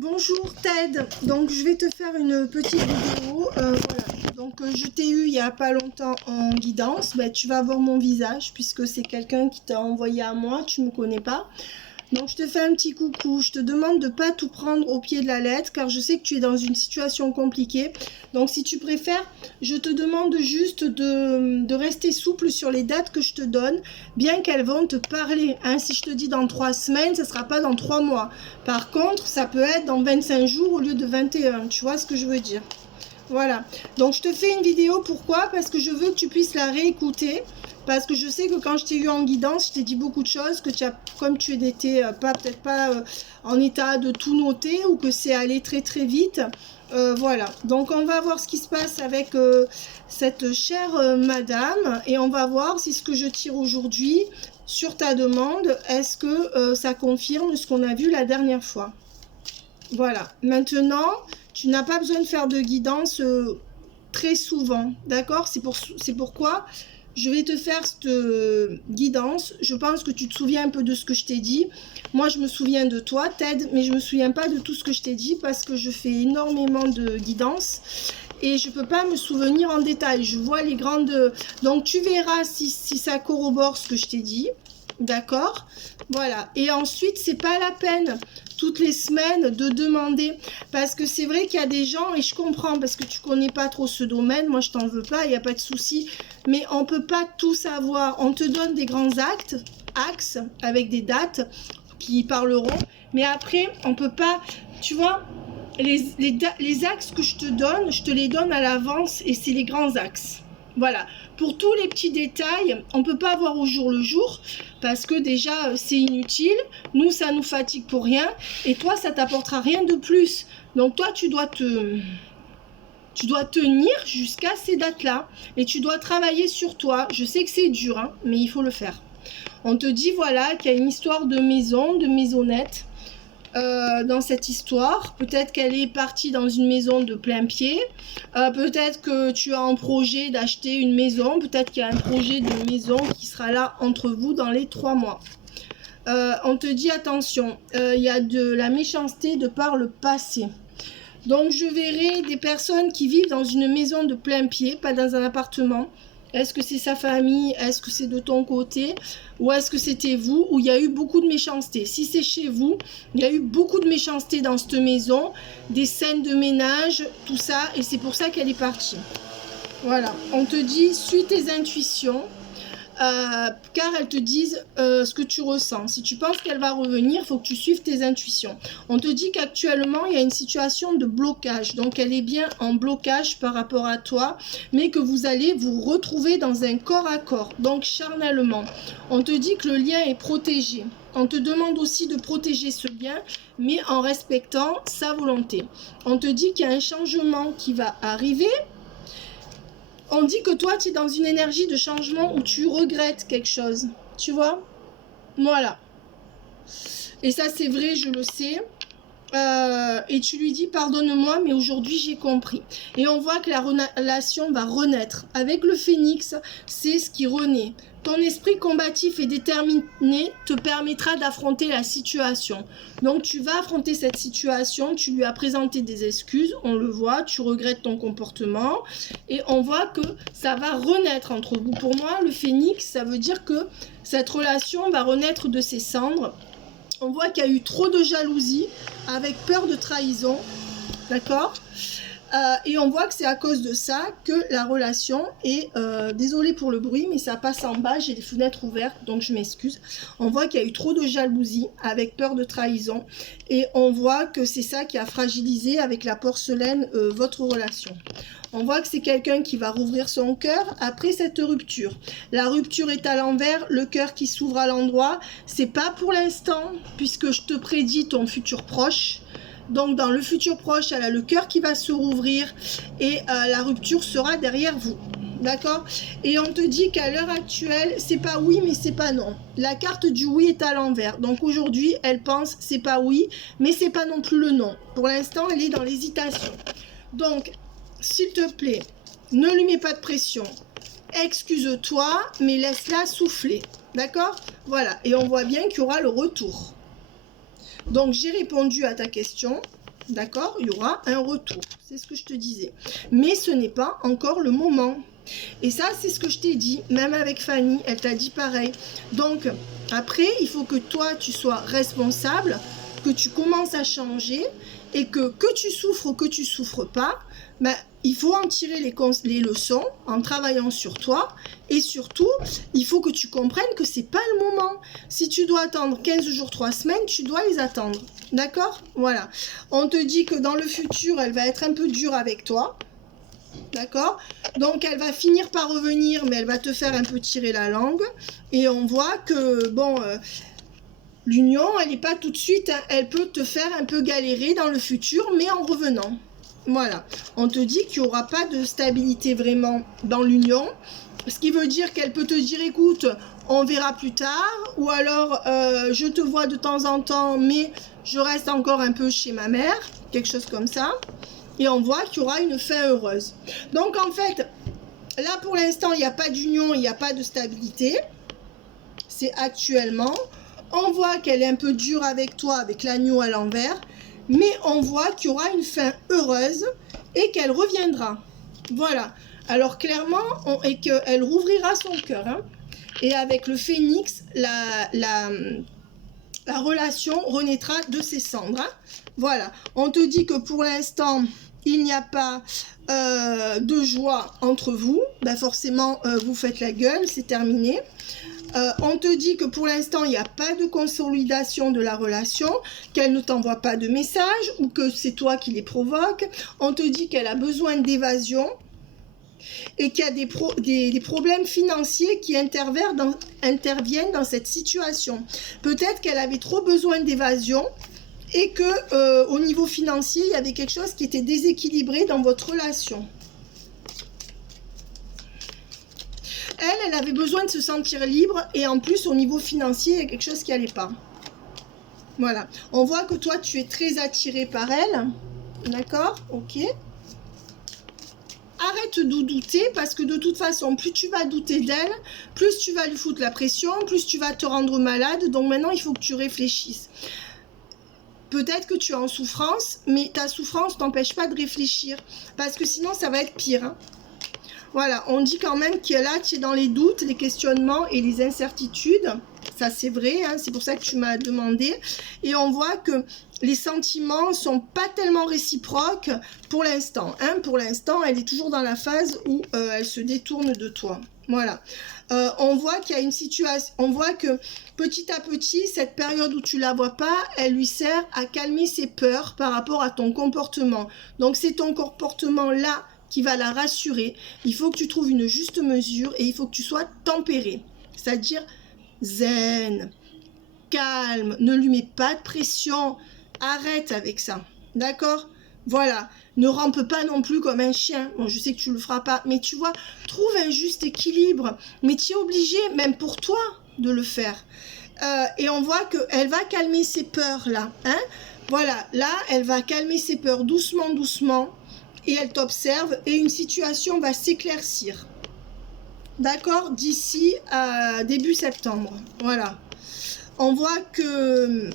Bonjour Ted, donc je vais te faire une petite vidéo, voilà, donc je t'ai eu il n'y a pas longtemps en guidance, ben, tu vas voir mon visage puisque c'est quelqu'un qui t'a envoyé à moi, tu ne me connais pas. Donc je te fais un petit coucou, je te demande de ne pas tout prendre au pied de la lettre car je sais que tu es dans une situation compliquée. Donc si tu préfères, je te demande juste de rester souple sur les dates que je te donne, bien qu'elles vont te parler. Hein, si je te dis dans 3 semaines, ce ne sera pas dans 3 mois. Par contre, ça peut être dans 25 jours au lieu de 21, tu vois ce que je veux dire? Voilà, donc je te fais une vidéo, pourquoi? Parce que je veux que tu puisses la réécouter, parce que je sais que quand je t'ai eu en guidance, je t'ai dit beaucoup de choses, que tu as, comme tu n'étais peut-être pas en état de tout noter, ou que c'est allé très très vite, voilà. Donc on va voir ce qui se passe avec cette chère madame, et on va voir si ce que je tire aujourd'hui, sur ta demande, est-ce que ça confirme ce qu'on a vu la dernière fois. Voilà, maintenant, tu n'as pas besoin de faire de guidance très souvent, d'accord? C'est pourquoi je vais te faire cette guidance. Je pense que tu te souviens un peu de ce que je t'ai dit. Moi, je me souviens de toi, Ted, mais je ne me souviens pas de tout ce que je t'ai dit parce que je fais énormément de guidance et je ne peux pas me souvenir en détail. Je vois les grandes... Donc, tu verras si ça corrobore ce que je t'ai dit. D'accord? Voilà. Et ensuite, c'est pas la peine toutes les semaines de demander, parce que c'est vrai qu'il y a des gens, et je comprends parce que tu connais pas trop ce domaine, moi je t'en veux pas, il n'y a pas de souci, mais on peut pas tout savoir. On te donne des grands axes avec des dates qui parleront, mais après on peut pas, tu vois, les axes que je te les donne à l'avance et c'est les grands axes. Voilà, pour tous les petits détails, on ne peut pas voir au jour le jour parce que déjà c'est inutile, nous ça nous fatigue pour rien et toi ça t'apportera rien de plus. Donc toi tu dois tenir jusqu'à ces dates-là et tu dois travailler sur toi. Je sais que c'est dur, hein, mais il faut le faire. On te dit voilà qu'il y a une histoire de maison, de maisonnette. Dans cette histoire, peut-être qu'elle est partie dans une maison de plein pied, peut-être que tu as un projet d'acheter une maison, peut-être qu'il y a un projet de maison qui sera là entre vous dans les 3 mois. On te dit attention, il y a de la méchanceté de par le passé. Donc je verrai des personnes qui vivent dans une maison de plein pied, pas dans un appartement. Est-ce que c'est sa famille? Est-ce que c'est de ton côté? Ou est-ce que c'était vous? Où il y a eu beaucoup de méchanceté? Si c'est chez vous, il y a eu beaucoup de méchanceté dans cette maison, des scènes de ménage, tout ça, et c'est pour ça qu'elle est partie. Voilà, on te dit, suis tes intuitions, car elles te disent ce que tu ressens. Si tu penses qu'elle va revenir, il faut que tu suives tes intuitions. On te dit qu'actuellement, il y a une situation de blocage. Donc, elle est bien en blocage par rapport à toi, mais que vous allez vous retrouver dans un corps à corps, donc charnellement. On te dit que le lien est protégé. On te demande aussi de protéger ce lien, mais en respectant sa volonté. On te dit qu'il y a un changement qui va arriver. On dit que toi, tu es dans une énergie de changement où tu regrettes quelque chose. Tu vois? Voilà. Et ça, c'est vrai, je le sais. Et tu lui dis, pardonne-moi, mais aujourd'hui, j'ai compris. Et on voit que la relation va renaître. Avec le phénix, c'est ce qui renaît. Ton esprit combatif et déterminé te permettra d'affronter la situation. Donc tu vas affronter cette situation, tu lui as présenté des excuses, on le voit, tu regrettes ton comportement et on voit que ça va renaître entre vous. Pour moi, le phénix, ça veut dire que cette relation va renaître de ses cendres. On voit qu'il y a eu trop de jalousie avec peur de trahison, d'accord? Et on voit que c'est à cause de ça que la relation est, désolée pour le bruit, mais ça passe en bas, j'ai les fenêtres ouvertes, donc je m'excuse. On voit qu'il y a eu trop de jalousie avec peur de trahison, et on voit que c'est ça qui a fragilisé avec la porcelaine votre relation. On voit que c'est quelqu'un qui va rouvrir son cœur après cette rupture. La rupture est à l'envers, le cœur qui s'ouvre à l'endroit. C'est pas pour l'instant, puisque je te prédis ton futur proche. Donc dans le futur proche, elle a le cœur qui va se rouvrir et la rupture sera derrière vous. D'accord? Et on te dit qu'à l'heure actuelle, c'est pas oui, mais c'est pas non. La carte du oui est à l'envers. Donc aujourd'hui, elle pense c'est pas oui, mais c'est pas non plus le non. Pour l'instant, elle est dans l'hésitation. Donc, s'il te plaît, ne lui mets pas de pression. Excuse-toi, mais laisse-la souffler. D'accord? Voilà. Et on voit bien qu'il y aura le retour. Donc, j'ai répondu à ta question. D'accord? Il y aura un retour. C'est ce que je te disais. Mais ce n'est pas encore le moment. Et ça, c'est ce que je t'ai dit. Même avec Fanny, elle t'a dit pareil. Donc, après, il faut que toi, tu sois responsable, que tu commences à changer et que tu souffres ou que tu souffres pas, ben, il faut en tirer les leçons en travaillant sur toi. Et surtout, il faut que tu comprennes que c'est pas le moment. Si tu dois attendre 15 jours, 3 semaines, tu dois les attendre. D'accord? Voilà. On te dit que dans le futur, elle va être un peu dure avec toi. D'accord? Donc, elle va finir par revenir, mais elle va te faire un peu tirer la langue. Et on voit que, bon, l'union, elle n'est pas tout de suite, hein, elle peut te faire un peu galérer dans le futur, mais en revenant. Voilà. On te dit qu'il n'y aura pas de stabilité vraiment dans l'union. Ce qui veut dire qu'elle peut te dire, écoute, on verra plus tard. Ou alors, je te vois de temps en temps, mais je reste encore un peu chez ma mère. Quelque chose comme ça. Et on voit qu'il y aura une fin heureuse. Donc, en fait, là, pour l'instant, il n'y a pas d'union, il n'y a pas de stabilité. C'est actuellement. On voit qu'elle est un peu dure avec toi, avec l'agneau à l'envers. Mais on voit qu'il y aura une fin heureuse et qu'elle reviendra. Voilà. Alors, clairement, et qu'elle rouvrira son cœur. Hein. Et avec le phénix, la relation renaîtra de ses cendres. Hein. Voilà. On te dit que pour l'instant, il n'y a pas de joie entre vous. Ben forcément, vous faites la gueule, c'est terminé. On te dit que pour l'instant, il n'y a pas de consolidation de la relation, qu'elle ne t'envoie pas de messages ou que c'est toi qui les provoques. On te dit qu'elle a besoin d'évasion et qu'il y a des problèmes financiers qui interviennent dans cette situation. Peut-être qu'elle avait trop besoin d'évasion et que au niveau financier, il y avait quelque chose qui était déséquilibré dans votre relation. Elle avait besoin de se sentir libre et en plus au niveau financier, il y a quelque chose qui n'allait pas. Voilà. On voit que toi, tu es très attiré par elle. D'accord? Ok. Arrête de douter parce que de toute façon, plus tu vas douter d'elle, plus tu vas lui foutre la pression, plus tu vas te rendre malade. Donc maintenant, il faut que tu réfléchisses. Peut-être que tu es en souffrance, mais ta souffrance ne t'empêche pas de réfléchir. Parce que sinon, ça va être pire. Hein. Voilà, on dit quand même que là, tu es dans les doutes, les questionnements et les incertitudes. Ça, c'est vrai, hein, c'est pour ça que tu m'as demandé. Et on voit que les sentiments ne sont pas tellement réciproques pour l'instant. Hein. Pour l'instant, elle est toujours dans la phase où elle se détourne de toi. Voilà. On voit qu'il y a une situation, on voit que petit à petit, cette période où tu la vois pas, elle lui sert à calmer ses peurs par rapport à ton comportement. Donc, c'est ton comportement là qui va la rassurer. Il faut que tu trouves une juste mesure et il faut que tu sois tempéré. C'est-à-dire zen, calme, ne lui mets pas de pression. Arrête avec ça. D'accord? Voilà. Ne rampe pas non plus comme un chien. Bon, je sais que tu le feras pas, mais tu vois, trouve un juste équilibre. Mais tu es obligé, même pour toi, de le faire. Et on voit qu'elle va calmer ses peurs là. Hein? Voilà, là, elle va calmer ses peurs doucement, doucement. Et elle t'observe et une situation va s'éclaircir. D'accord? D'ici à début septembre. Voilà. On voit que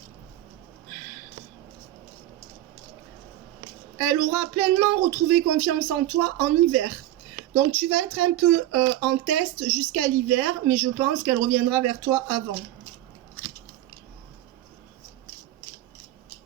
elle aura pleinement retrouvé confiance en toi en hiver. Donc tu vas être un peu en test jusqu'à l'hiver, mais je pense qu'elle reviendra vers toi avant.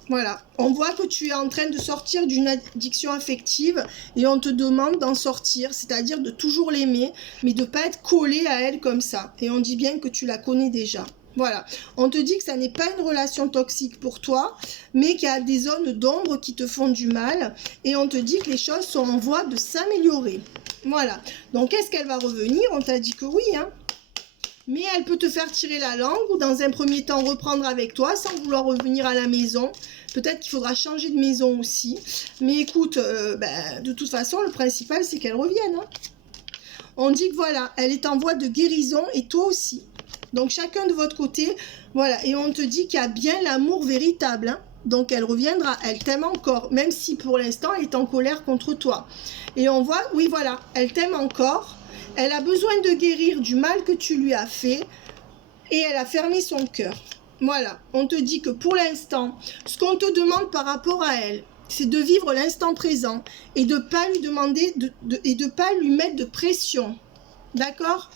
Voilà, on voit que tu es en train de sortir d'une addiction affective et on te demande d'en sortir, c'est-à-dire de toujours l'aimer, mais de ne pas être collé à elle comme ça. Et on dit bien que tu la connais déjà. Voilà, on te dit que ça n'est pas une relation toxique pour toi, mais qu'il y a des zones d'ombre qui te font du mal et on te dit que les choses sont en voie de s'améliorer. Voilà, donc est-ce qu'elle va revenir? On t'a dit que oui, hein. Mais elle peut te faire tirer la langue ou dans un premier temps reprendre avec toi sans vouloir revenir à la maison. Peut-être qu'il faudra changer de maison aussi. Mais écoute, de toute façon, le principal, c'est qu'elle revienne. Hein. On dit que voilà, elle est en voie de guérison et toi aussi. Donc chacun de votre côté, voilà. Et on te dit qu'il y a bien l'amour véritable. Hein. Donc elle reviendra, elle t'aime encore, même si pour l'instant, elle est en colère contre toi. Et on voit, oui voilà, elle t'aime encore. Elle a besoin de guérir du mal que tu lui as fait et elle a fermé son cœur. Voilà, on te dit que pour l'instant, ce qu'on te demande par rapport à elle, c'est de vivre l'instant présent et de ne pas lui demander, et de ne pas lui mettre de pression. D'accord?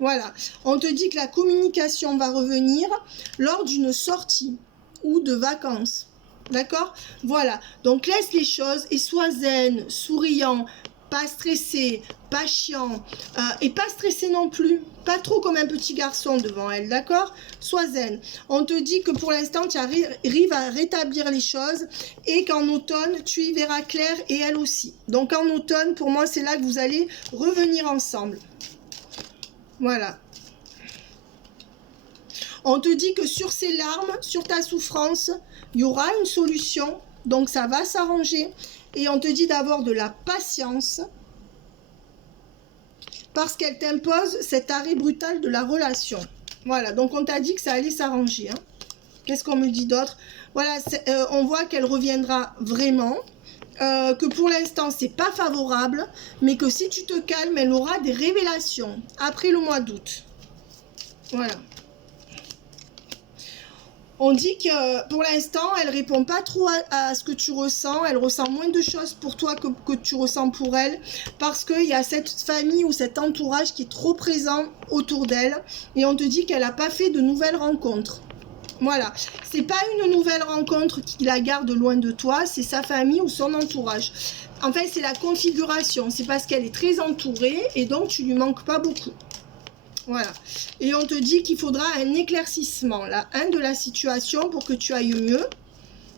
Voilà. On te dit que la communication va revenir lors d'une sortie ou de vacances. D'accord? Voilà. Donc, laisse les choses et sois zen, souriant, pas stressé, pas chiant, et pas stressé non plus. Pas trop comme un petit garçon devant elle, d'accord? Sois zen. On te dit que pour l'instant, tu arrives à rétablir les choses et qu'en automne, tu y verras clair et elle aussi. Donc, en automne, pour moi, c'est là que vous allez revenir ensemble. Voilà. On te dit que sur ces larmes, sur ta souffrance, il y aura une solution. Donc, ça va s'arranger. Et on te dit d'avoir de la patience parce qu'elle t'impose cet arrêt brutal de la relation. Voilà, donc on t'a dit que ça allait s'arranger. Hein. Qu'est-ce qu'on me dit d'autre? Voilà, on voit qu'elle reviendra vraiment, que pour l'instant, c'est pas favorable, mais que si tu te calmes, elle aura des révélations après le mois d'août. Voilà. On dit que pour l'instant, elle répond pas trop à ce que tu ressens. Elle ressent moins de choses pour toi que tu ressens pour elle. Parce qu'il y a cette famille ou cet entourage qui est trop présent autour d'elle. Et on te dit qu'elle n'a pas fait de nouvelles rencontres. Voilà. C'est pas une nouvelle rencontre qui la garde loin de toi. C'est sa famille ou son entourage. En fait, c'est la configuration. C'est parce qu'elle est très entourée et donc tu lui manques pas beaucoup. Voilà. Et on te dit qu'il faudra un éclaircissement, là, de la situation pour que tu ailles mieux.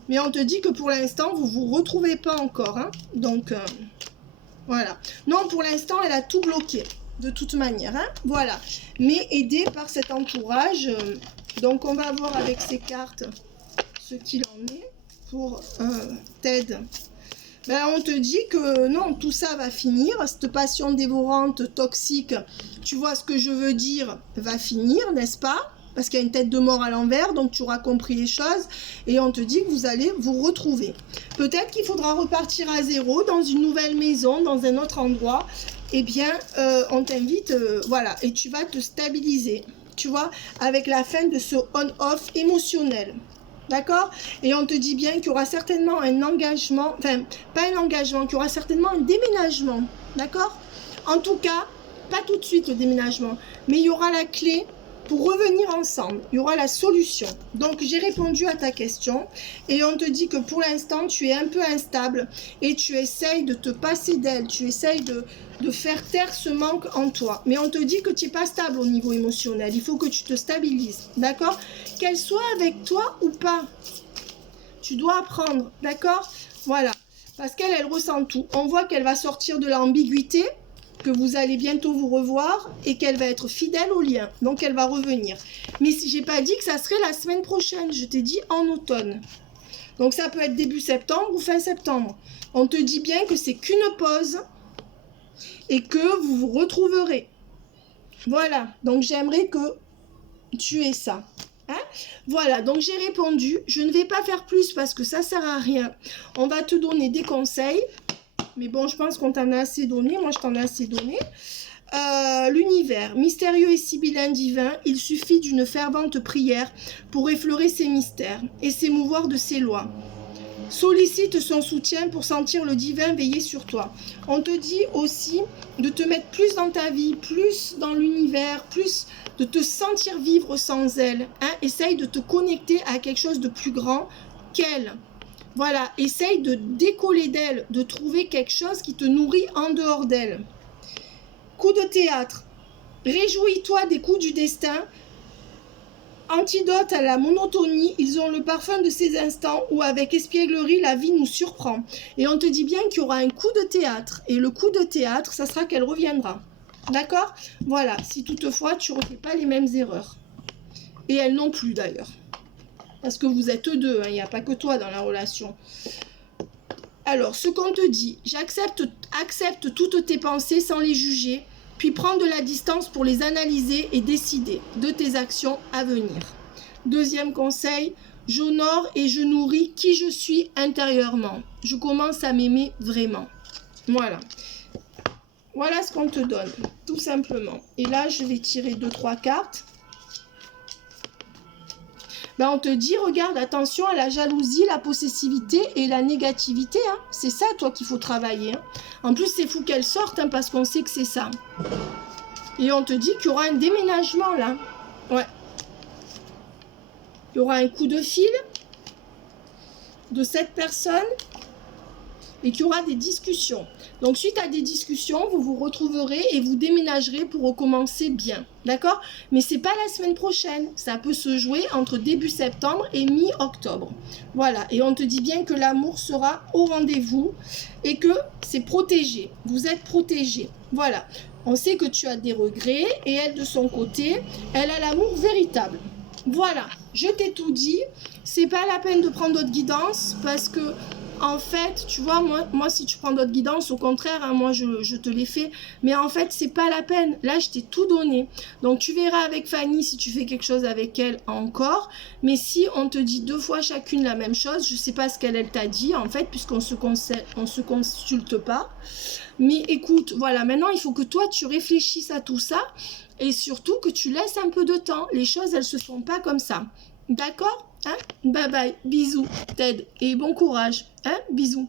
Mais on te dit que pour l'instant, vous ne vous retrouvez pas encore. Hein. Donc, voilà. Non, pour l'instant, elle a tout bloqué, de toute manière. Hein. Voilà. Mais aidée par cet entourage. Donc, on va voir avec ces cartes ce qu'il en est pour Ted. Ben, on te dit que non, tout ça va finir. Cette passion dévorante, toxique, tu vois ce que je veux dire, va finir, n'est-ce pas? Parce qu'il y a une tête de mort à l'envers, donc tu auras compris les choses. Et on te dit que vous allez vous retrouver. Peut-être qu'il faudra repartir à zéro, dans une nouvelle maison, dans un autre endroit. Eh bien, on t'invite, voilà, et tu vas te stabiliser, tu vois, avec la fin de ce on-off émotionnel. D'accord? Et on te dit bien qu'il y aura certainement un engagement, enfin, pas un engagement, qu'il y aura certainement un déménagement. D'accord? En tout cas, pas tout de suite le déménagement, mais il y aura la clé pour revenir ensemble. Il y aura la solution. Donc, j'ai répondu à ta question et on te dit que pour l'instant, tu es un peu instable et tu essayes de te passer d'elle. Tu essayes de faire taire ce manque en toi. Mais on te dit que tu n'es pas stable au niveau émotionnel. Il faut que tu te stabilises. D'accord? Qu'elle soit avec toi ou pas. Tu dois apprendre. D'accord? Voilà. Parce qu'elle, elle ressent tout. On voit qu'elle va sortir de l'ambiguïté, que vous allez bientôt vous revoir et qu'elle va être fidèle au lien. Donc, elle va revenir. Mais si j'ai pas dit que ça serait la semaine prochaine, je t'ai dit en automne. Donc, ça peut être début septembre ou fin septembre. On te dit bien que c'est qu'une pause et que vous vous retrouverez. Voilà. Donc, j'aimerais que tu aies ça. Hein? Voilà, donc j'ai répondu. Je ne vais pas faire plus parce que ça sert à rien. On va te donner des conseils. Mais bon, je pense qu'on t'en a assez donné. Moi, je t'en ai assez donné. L'univers, mystérieux et sibyllin divin, il suffit d'une fervente prière pour effleurer ses mystères et s'émouvoir de ses lois. Sollicite son soutien pour sentir le divin veiller sur toi. On te dit aussi de te mettre plus dans ta vie, plus dans l'univers, plus de te sentir vivre sans elle. Hein? Essaye de te connecter à quelque chose de plus grand qu'elle. Voilà, essaye de décoller d'elle, de trouver quelque chose qui te nourrit en dehors d'elle. Coup de théâtre. Réjouis-toi des coups du destin. Antidote à la monotonie, ils ont le parfum de ces instants où avec espièglerie la vie nous surprend. Et on te dit bien qu'il y aura un coup de théâtre. Et le coup de théâtre, ça sera qu'elle reviendra. D'accord? Voilà, si toutefois tu ne refais pas les mêmes erreurs. Et elle non plus d'ailleurs. Parce que vous êtes deux, hein, il n'y a pas que toi dans la relation. Alors, ce qu'on te dit, accepte toutes tes pensées sans les juger, puis prends de la distance pour les analyser et décider de tes actions à venir. Deuxième conseil, j'honore et je nourris qui je suis intérieurement. Je commence à m'aimer vraiment. Voilà. Voilà ce qu'on te donne, tout simplement. Et là, je vais tirer 2-3 cartes. Ben, on te dit, regarde, attention à la jalousie, la possessivité et la négativité. Hein. C'est ça, toi, qu'il faut travailler. Hein. En plus, c'est fou qu'elle sorte, hein, parce qu'on sait que c'est ça. Et on te dit qu'il y aura un déménagement, là. Ouais. Il y aura un coup de fil de cette personne et qu'il y aura des discussions. Donc, suite à des discussions, vous vous retrouverez et vous déménagerez pour recommencer bien. D'accord? Mais c'est pas la semaine prochaine. Ça peut se jouer entre début septembre et mi-octobre. Voilà. Et on te dit bien que l'amour sera au rendez-vous et que c'est protégé. Vous êtes protégé. Voilà. On sait que tu as des regrets et elle, de son côté, elle a l'amour véritable. Voilà. Je t'ai tout dit. C'est pas la peine de prendre d'autres guidances parce que en fait, tu vois, moi si tu prends d'autres guidances, au contraire, hein, moi je te les fais. Mais en fait, c'est pas la peine. Là, je t'ai tout donné. Donc, tu verras avec Fanny si tu fais quelque chose avec elle encore. Mais si on te dit 2 fois chacune la même chose, je sais pas ce qu'elle t'a dit, en fait, puisqu'on se consulte pas. Mais écoute, voilà, maintenant, il faut que toi, tu réfléchisses à tout ça. Et surtout que tu laisses un peu de temps. Les choses, elles se font pas comme ça. D'accord? Hein? Bye bye, bisous, Ted, et bon courage. Hein? Bisous.